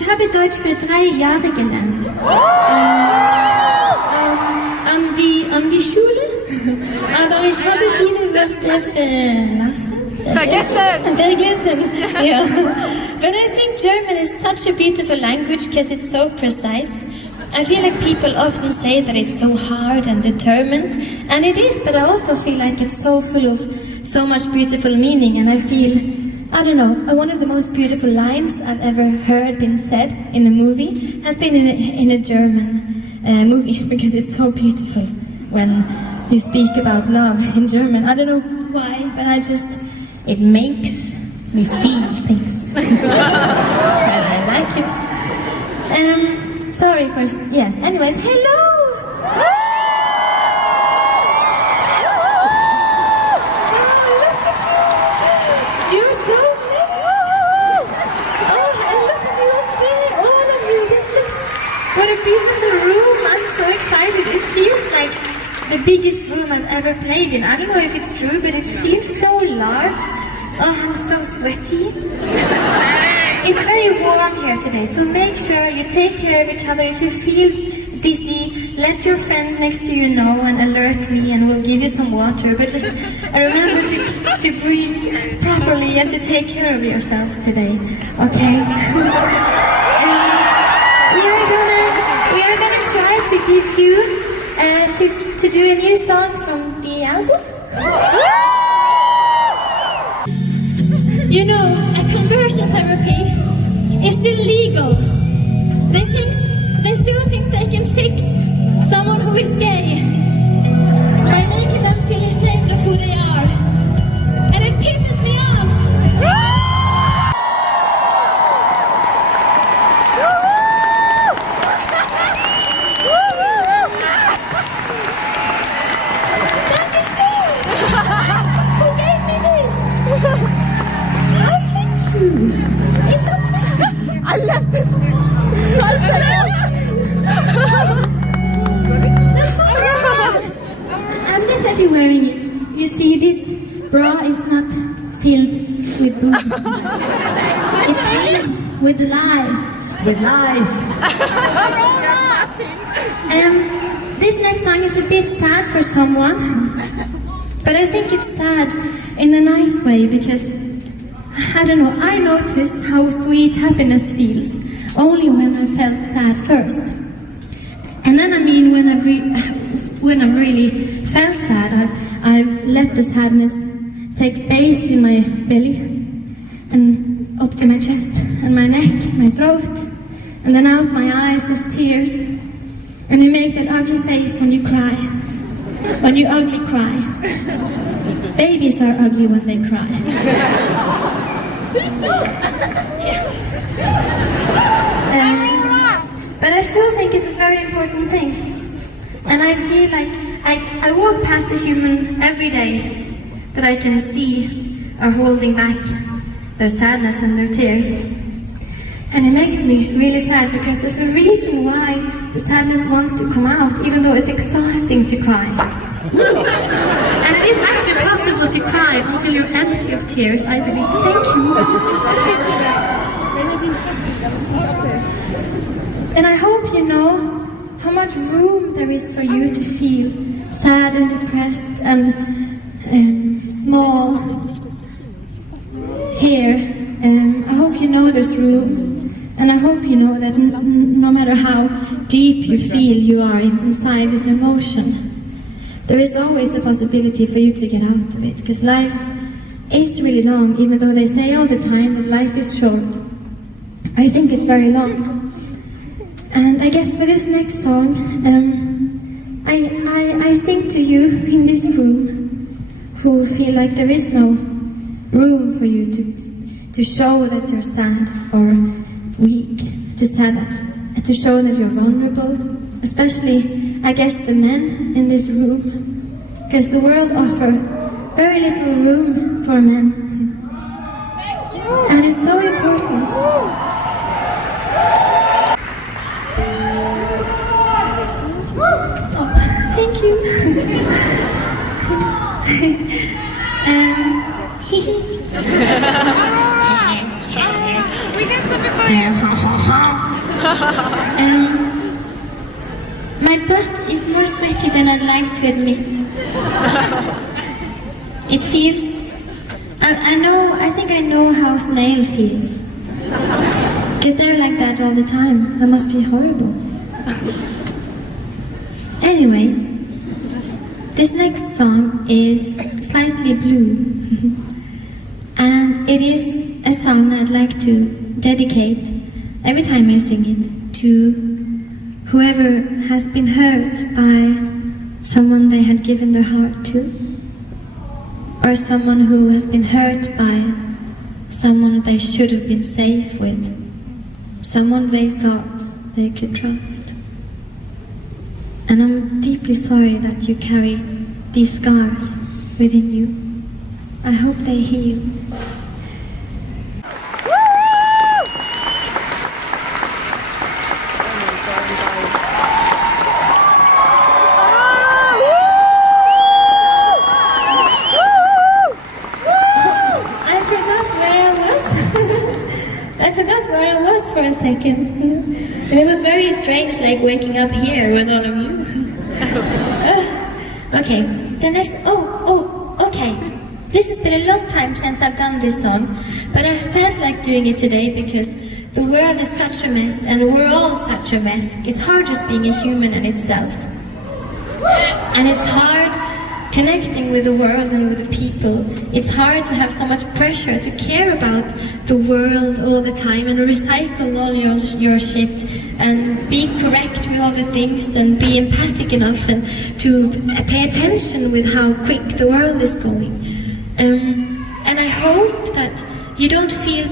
Ich habe Deutsch für 3 Jahre gelernt. An die Schule, aber ich habe viele Wörter vergessen. Yeah. But I think German is such a beautiful language because it's so precise. I feel like people often say that it's so hard and determined, and it is, but I also feel like it's so full of so much beautiful meaning, and I feel, I don't know, one of the most beautiful lines I've ever heard been said in a movie has been in a German movie, because it's so beautiful when you speak about love in German. I don't know why, but it makes me feel things. And I like it. Sorry for, yes, anyways, hello! What a beautiful room! I'm so excited. It feels like the biggest room I've ever played in. I don't know if it's true, but it feels so large. Oh, I'm so sweaty. It's very warm here today, so make sure you take care of each other. If you feel dizzy, let your friend next to you know and alert me, and we'll give you some water. But just remember to breathe properly and to take care of yourselves today, okay? We are gonna try to give you to do a new song from the album. You know, a conversion therapy is still legal. They still think they can fix someone who is gay by making them feel ashamed of who they are, and it pisses me off. It's so pretty. I left it. That's so pretty. I'm definitely wearing it. You see, this bra is not filled with booze. It's filled with lies. With lies. This next song is a bit sad for someone, but I think it's sad in a nice way, because I don't know, I noticed how sweet happiness feels only when I felt sad first. And then, I mean, when I've really felt sad, I've let the sadness take space in my belly and up to my chest and my neck, my throat, and then out my eyes as tears. And you make that ugly face when you cry, when you ugly cry. Babies are ugly when they cry. But I still think it's a very important thing, and I feel like I walk past a human every day that I can see are holding back their sadness and their tears, and it makes me really sad, because there's a reason why the sadness wants to come out, even though it's exhausting to cry. And it is actually possible to cry until you're empty of tears, I believe. Thank you. And I hope you know how much room there is for you to feel sad and depressed and small here. I hope you know there's room, and I hope you know that no matter how deep you feel you are inside this emotion, there is always a possibility for you to get out of it, because life is really long, even though they say all the time that life is short. I think it's very long. And I guess for this next song, I sing to you in this room who feel like there is no room for you to show that you're sad or weak, to show that you're vulnerable, especially, I guess, the men in this room, because the world offers very little room for men, and it's so important. Thank you. We got something for you. My butt is more sweaty than I'd like to admit. It feels... I think I know how a snail feels. Because they're like that all the time. That must be horrible. Anyways, this next song is slightly blue. And it is a song I'd like to dedicate, every time I sing it, to whoever has been hurt by someone they had given their heart to, or someone who has been hurt by someone they should have been safe with, someone they thought they could trust. And I'm deeply sorry that you carry these scars within you. I hope they heal. I forgot where I was for a second. And it was very strange, like waking up here with all of you. Okay, the next... okay. This has been a long time since I've done this song, but I felt like doing it today because the world is such a mess, and we're all such a mess. It's hard just being a human in itself. And it's hard connecting with the world and with the people. It's hard to have so much pressure to care about the world all the time and recycle all your shit and be correct with all the things and be empathic enough and to pay attention with how quick the world is going. And I hope that you don't feel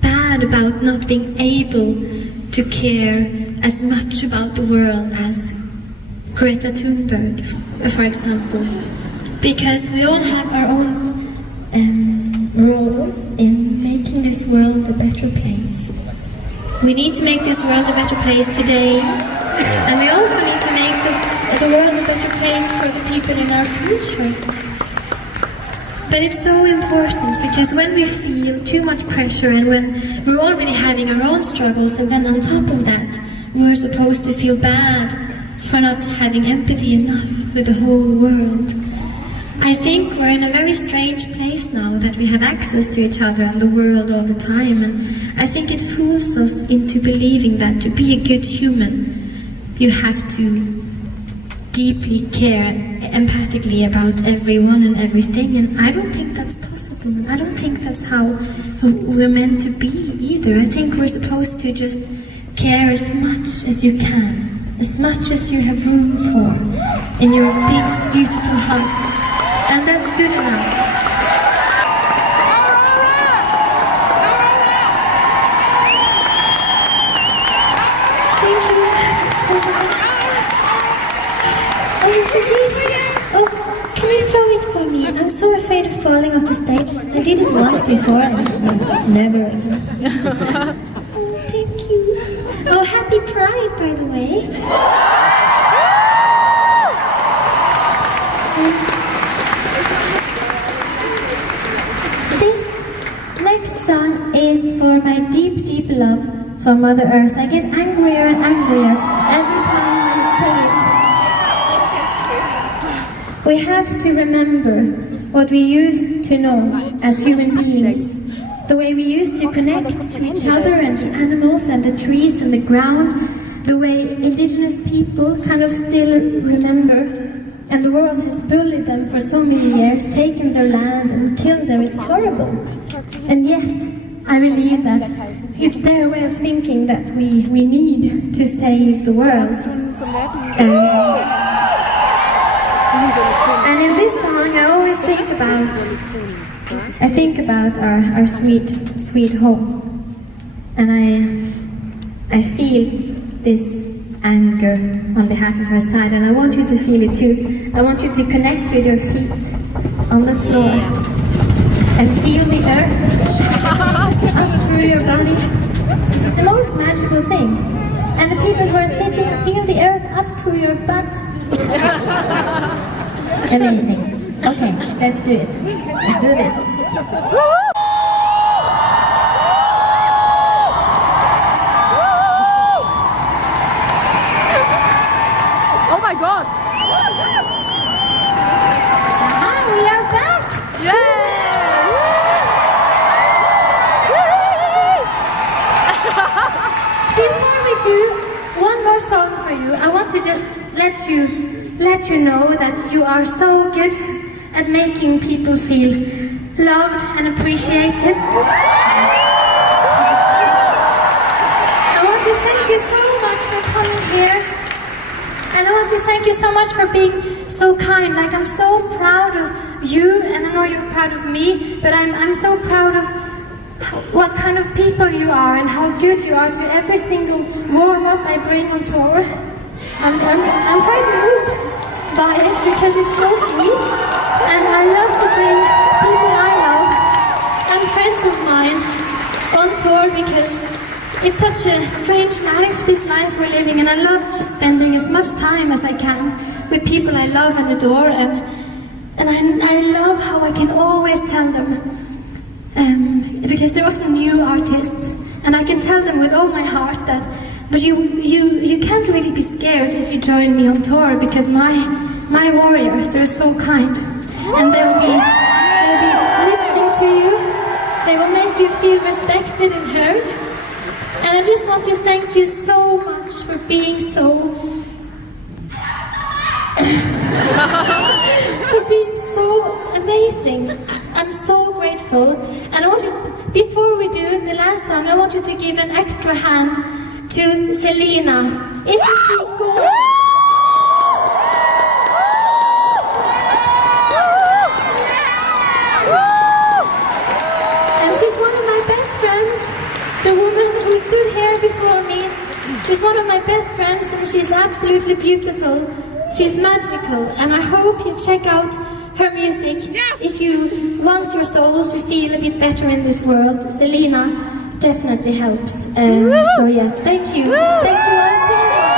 bad about not being able to care as much about the world as Greta Thunberg, for example, because we all have our own role in making this world a better place. We need to make this world a better place today, and we also need to make the world a better place for the people in our future. But it's so important, because when we feel too much pressure and when we're already having our own struggles, and then on top of that we're supposed to feel bad for not having empathy enough with the whole world. I think we're in a very strange place now that we have access to each other and the world all the time, and I think it fools us into believing that to be a good human you have to deeply care empathically about everyone and everything, and I don't think that's possible. I don't think that's how we're meant to be either. I think we're supposed to just care as much as you can, as much as you have room for in your big, beautiful hearts, and that's good enough. Thank you so much. Oh, it's a gift. Oh, can you throw it for me? I'm so afraid of falling off the stage. I did it once before and never again. Oh, thank you. Oh, happy Pride, by the way. This next song is for my deep, deep love for Mother Earth. I get angrier and angrier every time I sing it. We have to remember what we used to know as human beings. The way we used to connect to each other and the animals and the trees and the ground, the way indigenous people kind of still remember, and the world has bullied them for so many years, taken their land and killed them. It's horrible. And yet, I believe that it's their way of thinking that we need to save the world. And in this song, I always think about our sweet home, and I feel this anger on behalf of her side, and I want you to feel it too. I want you to connect with your feet on the floor and feel the earth up through your body. This is the most magical thing. And the people who are sitting, feel the earth up through your butt. Amazing. Okay, let's do it. Let's do this. song for you, I want to just let you know that you are so good at making people feel loved and appreciated. I want to thank you so much for coming here. And I want to thank you so much for being so kind. Like, I'm so proud of you, and I know you're proud of me, but I'm so proud of what kind of people you are and how good you are to every single warm-up I bring on tour. I'm quite moved by it because it's so sweet, and I love to bring people I love and friends of mine on tour because it's such a strange life, this life we're living, and I love just spending as much time as I can with people I love and adore, and I love how I can always tell them, because they're often new artists, and I can tell them with all my heart that, but you can't really be scared if you join me on tour, because my warriors, they're so kind, and they'll be listening to you, they will make you feel respected and heard, and I just want to thank you so much for being so amazing. I'm so grateful, and I want to, before we do the last song, I want you to give an extra hand to Selena. Isn't she gorgeous? And she's one of my best friends, the woman who stood here before me. She's one of my best friends, and she's absolutely beautiful. She's magical, and I hope you check out her music if you want your soul to feel a bit better in this world. Selena definitely helps. So yes, thank you. Thank you all so much.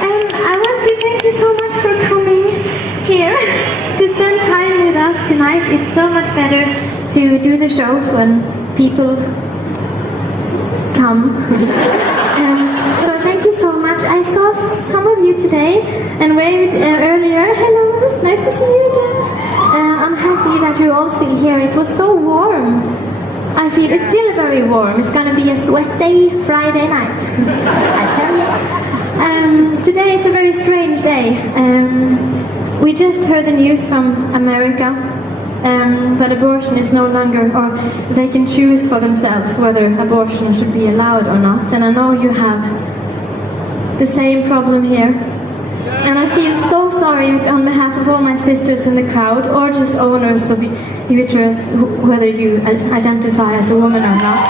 I want to thank you so much for coming here to spend time with us tonight. It's so much better to do the shows when people come. So thank you so much. I saw some of you today and waved earlier. Hello, it's nice to see you again. I'm happy that you're all still here. It was so warm. I feel it's still very warm. It's gonna be a sweaty Friday night. I tell you. Today is a very strange day. We just heard the news from America. That abortion is no longer, or they can choose for themselves whether abortion should be allowed or not. And I know you have the same problem here. And I feel so sorry on behalf of all my sisters in the crowd, or just owners of uterus, whether you identify as a woman or not.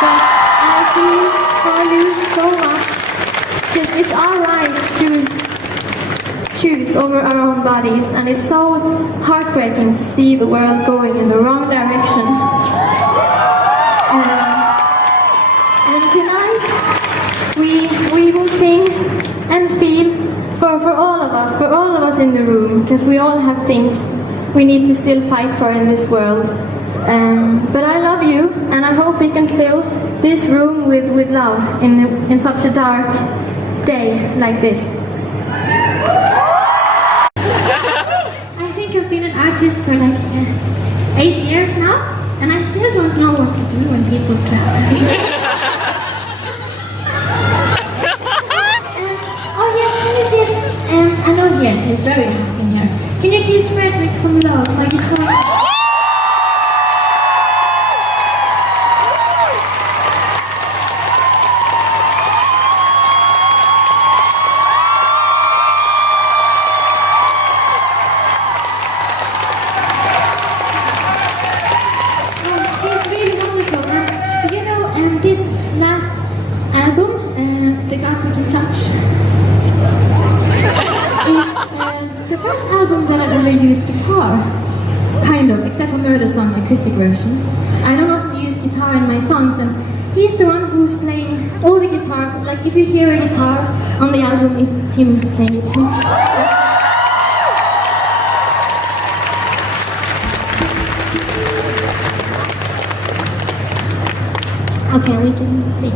But I feel for you so much, because it's our right to choose over our own bodies, and it's so heartbreaking to see the world going in the wrong direction. And tonight we will sing and feel for all of us in the room, because we all have things we need to still fight for in this world. But I love you, and I hope we can fill this room with love in such a dark day like this. I've been an artist for like 8 years now, and I still don't know what to do when people clap. Oh yes, can you give, I know here, it's very hot in here. Can you give Frederick some love, my guitar? This last album, The Gods We Can Touch, is the first album that I've ever used guitar, kind of, except for Murder Song acoustic version. I don't often use guitar in my songs, and he's the one who's playing all the guitar. Like, if you hear a guitar on the album, it's him playing it. Okay, we can sing.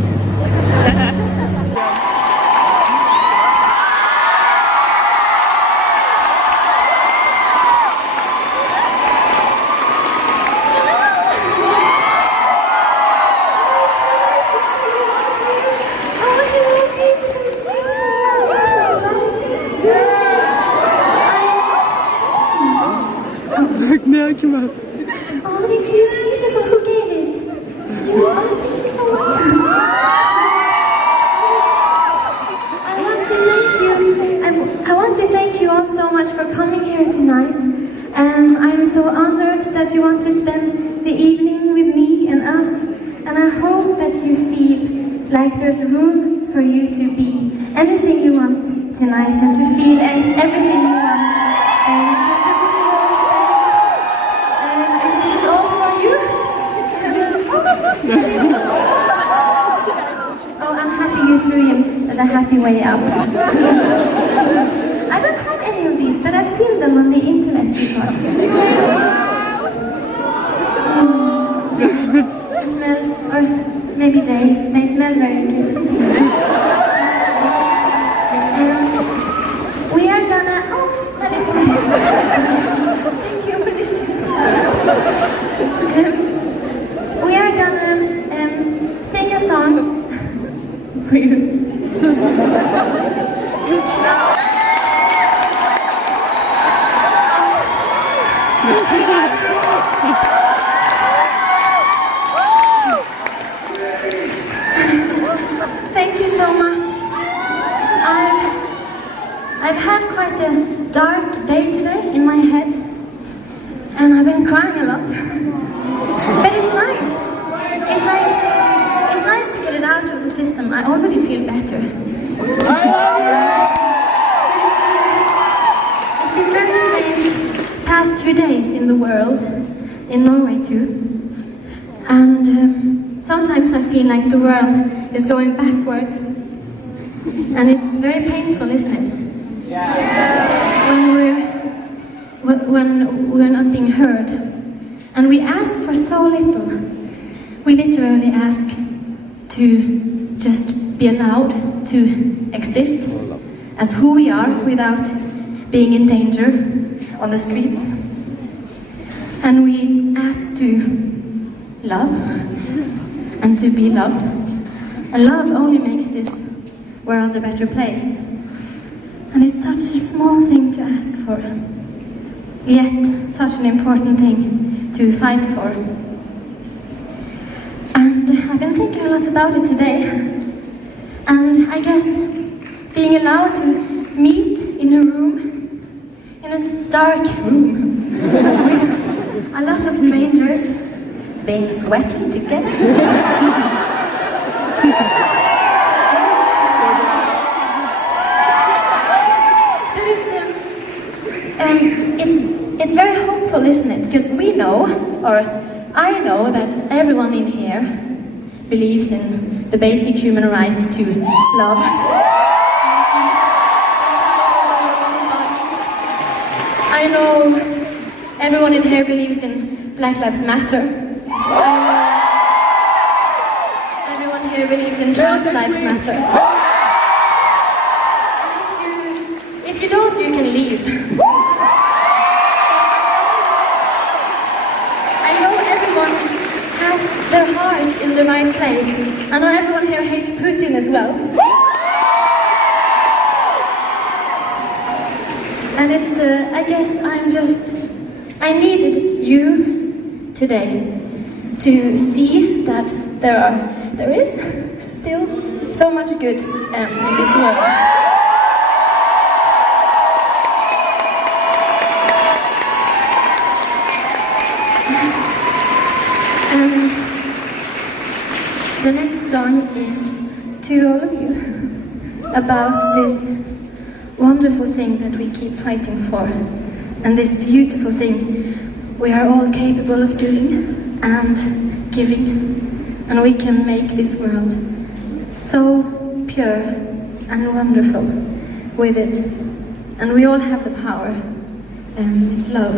Oh, thank you, it's beautiful. Who gave it? You? Oh, thank you so much. I want to thank you all so much for coming here tonight. I'm so honored that you want to spend the evening with me and us. And I hope that you feel like there's room for you to be anything you want tonight and to feel everything you want. Because this is your space. And this is all for you. Oh, I'm happy you threw him the happy way up. I don't have any of these, but I've seen them on the internet before. It smells, or maybe they smell very good. We are gonna, a little bit. Thank you for this. We are gonna sing a song for you. Thank you so much. I've had quite a dark day today in my head, and I've been crying a lot. But it's nice. It's nice to get it out of the system. I already feel better. It's been very strange past few days in the world, in Norway too. And sometimes I feel like the world is going backwards. And it's very painful, isn't it? Yeah. When we're not being heard. And we ask for so little. We literally ask to just be allowed to exist as who we are without being in danger on the streets. And we ask to love and to be loved. And love only makes this world a better place. And it's such a small thing to ask for, yet such an important thing to fight for. And I've been thinking a lot about it today. And I guess being allowed to meet in a room, in a dark room, with a lot of strangers, being sweaty together. It's very hopeful, isn't it? Because we know, or I know, that everyone in here believes in the basic human right to love. I know everyone in here believes in Black Lives Matter. Everyone here believes in Trans Lives Matter. And if you don't, you can leave. Has their heart in the right place. I know everyone here hates Putin as well. And it's, I guess I needed you today to see that there is still so much good in this world. The next song is to all of you about this wonderful thing that we keep fighting for, and this beautiful thing we are all capable of doing and giving, and we can make this world so pure and wonderful with it, and we all have the power, and it's love.